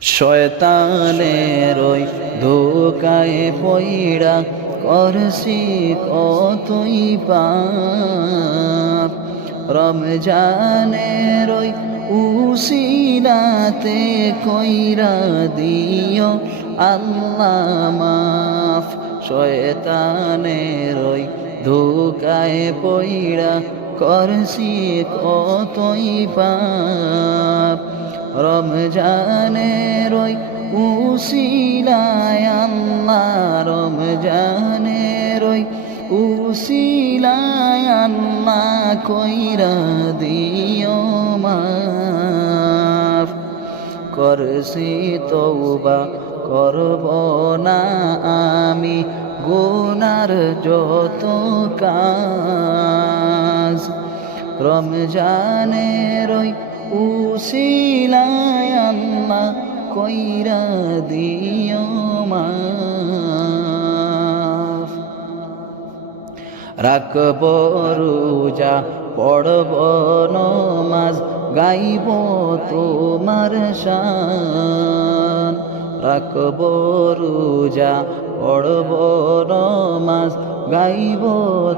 শয়তানের ওই ধোকায় পইড়া করছি কতই পাপ। রমজানের ওই উসিলাতে কইরা দিও আল্লাহ মাফ। শয়তানের ওই ধোকায় পইড়া করছি কতই পাপ। রমজানের ওই উসিলায় আল্লাহ, রমজানের ওই উসিলায় আল্লাহ কইরা দিও মাফ। করছি তওবা করব না আমি গুনার যত কাজ। রমজানের ওই উসিলায় আল্লাহ কইরা দিও মাফ। রাখব রোজা পড়ব নমাজ গাইব তোমার শান। রাখব রোজা পড়ব নমাজ গাইব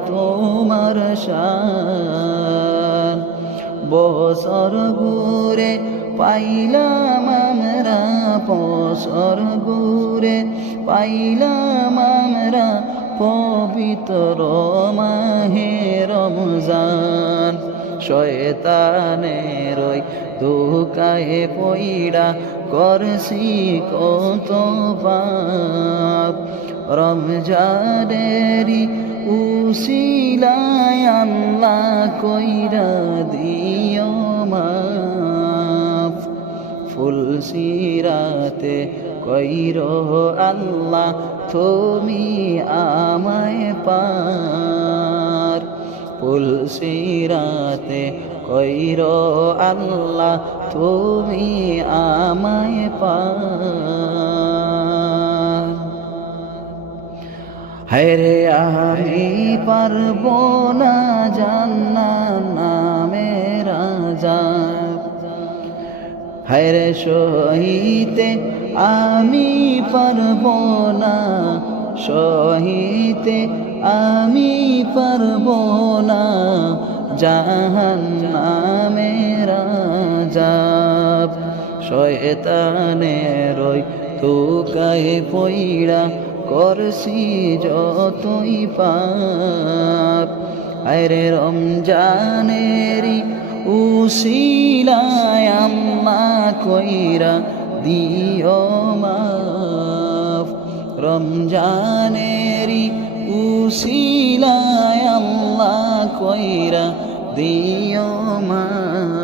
তোমার শান। বছর ঘুরে পাইলাম আমরা, বছর ঘুরে পাইলাম আমরা পবিত্র মাহে রমজান। শয়তানের ওই ধোকায় পইড়া করছি কত পাপ। রমজানেরই উসিলায় আল্লাহ কইরা দিও মাফ। ফুলসিরাতে কইর আল্লাহ তুমি আমায় পার। ফুলসিরাতে কইর আল্লাহ তুমি আমায় পার। হায়রে আমি পারব না জান্নাত নামে রাজা। হায়রে সহিতে আমি পারব না, সহিতে আমি পারব না জাহান্নামে রাজাব। শয়তানের ওই ধোকায় পইড়া করছি যতই পাপ। আরে রমজানেরই উসিলায় আল্লাহ কইরা দিও মাফ। রমজানেরই উসিলায় আল্লাহ কইরা দিও মাফ।